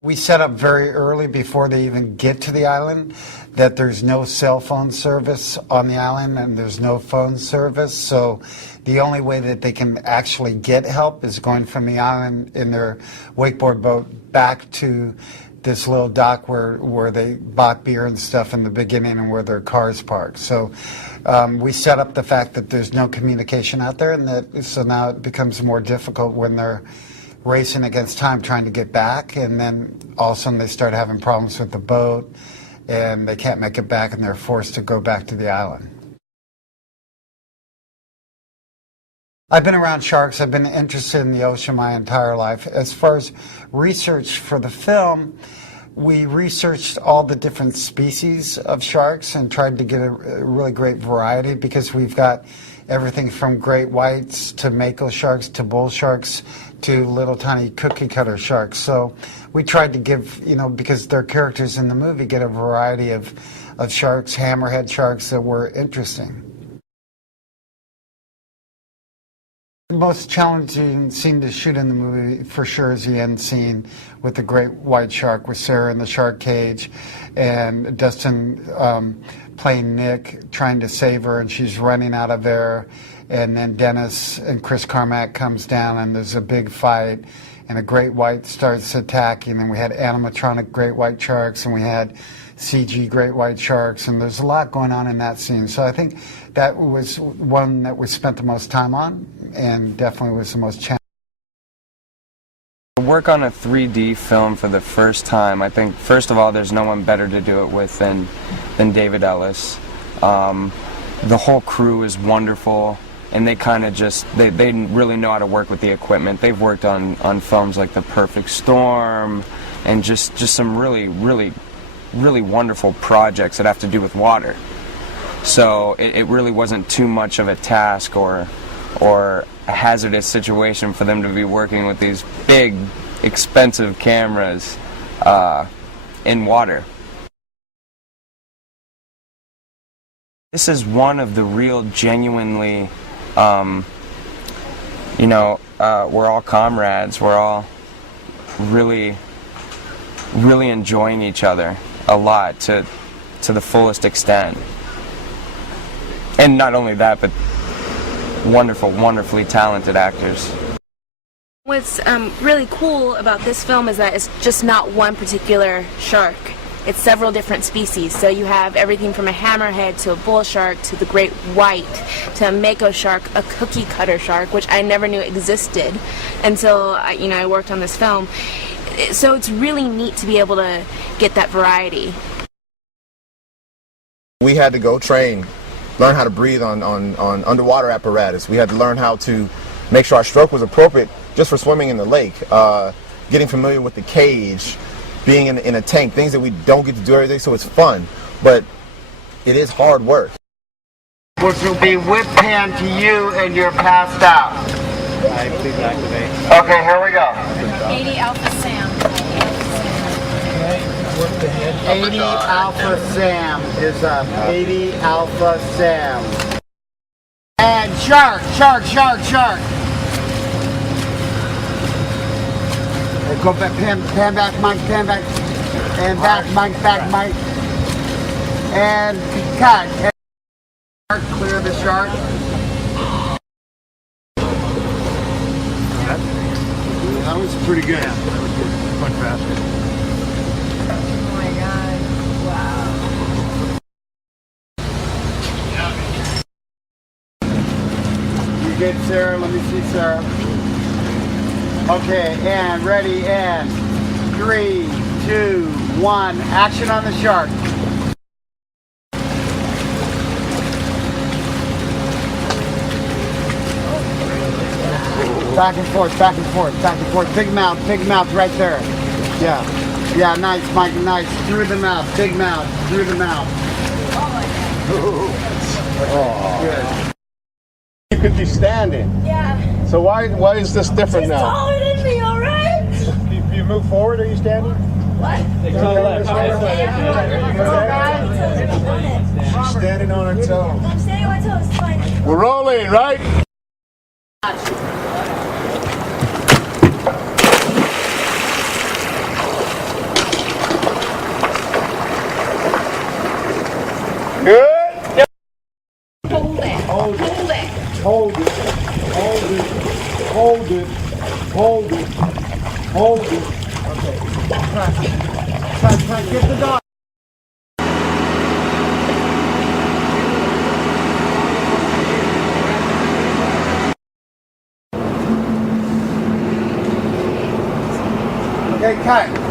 We set up very early before they even get to the island that there's no cell phone service on the island and there's no phone service. So the only way that they can actually get help is going from the island in their wakeboard boat back to this little dock where they bought beer and stuff in the beginning and where their cars parked. So we set up the fact that there's no communication out there, and so now it becomes more difficult when they're racing against time trying to get back, and then all of a sudden they start having problems with the boat and they can't make it back and they're forced to go back to the island. I've been around sharks. I've been interested in the ocean my entire life. As far as research for the film, we researched all the different species of sharks and tried to get a really great variety, because we've got everything from great whites to mako sharks to bull sharks to little tiny cookie cutter sharks. So we tried to give, because their characters in the movie, get a variety of sharks, hammerhead sharks that were interesting. The most challenging scene to shoot in the movie for sure is the end scene with the great white shark, with Sarah in the shark cage and Dustin playing Nick, trying to save her, and she's running out of there. And then Dennis and Chris Carmack comes down and there's a big fight and a great white starts attacking, and we had animatronic great white sharks and we had CG great white sharks, and there's a lot going on in that scene. So I think that was one that we spent the most time on and definitely was the most challenging. Work on a 3D film for the first time, I think first of all there's no one better to do it with than David R.Eliss. The whole crew is wonderful, and they kind of they really know how to work with the equipment. They've worked on films like The Perfect Storm and just some really wonderful projects that have to do with water. So it really wasn't too much of a task or a hazardous situation for them to be working with these big, expensive cameras in water. This is one of the real genuinely, we're all comrades. We're all really enjoying each other a lot to the fullest extent. And not only that, but wonderfully talented actors. What's really cool about this film is that it's just not one particular shark. It's several different species. So you have everything from a hammerhead to a bull shark to the great white to a mako shark, a cookie cutter shark, which I never knew existed until I worked on this film. So it's really neat to be able to get that variety. We had to go train, learn how to breathe on underwater apparatus. We had to learn how to make sure our stroke was appropriate just for swimming in the lake, getting familiar with the cage, being in a tank, things that we don't get to do every day, so it's fun, but it is hard work. Which will be whip hand to you and you're passed out. Alright, please activate. Okay, here we go. 80 Alpha Sam. 80 Alpha Sam is up. 80 Alpha Sam. And shark. Go back, pan back, Mike, pan back. And back, Mike, Mike. And cut. And clear the shark. That was pretty good. Yeah, that was good. Much faster. Oh my God. Wow. You good, Sarah? Let me see, Sarah. Okay, and ready, and 3, 2, 1. Action on the shark. Back and forth, back and forth, back and forth. Big mouth right there. Yeah, nice, Mike, nice. Through the mouth, big mouth, through the mouth. Oh. Good. You could be standing. Yeah. So why is this different She's now? taller than me, all right? You move forward, are you standing? What? To the left. She's standing on her toes. I'm standing on my toes, it's fine. We're rolling, right? Gosh. Cut, get the dog. Okay, cut.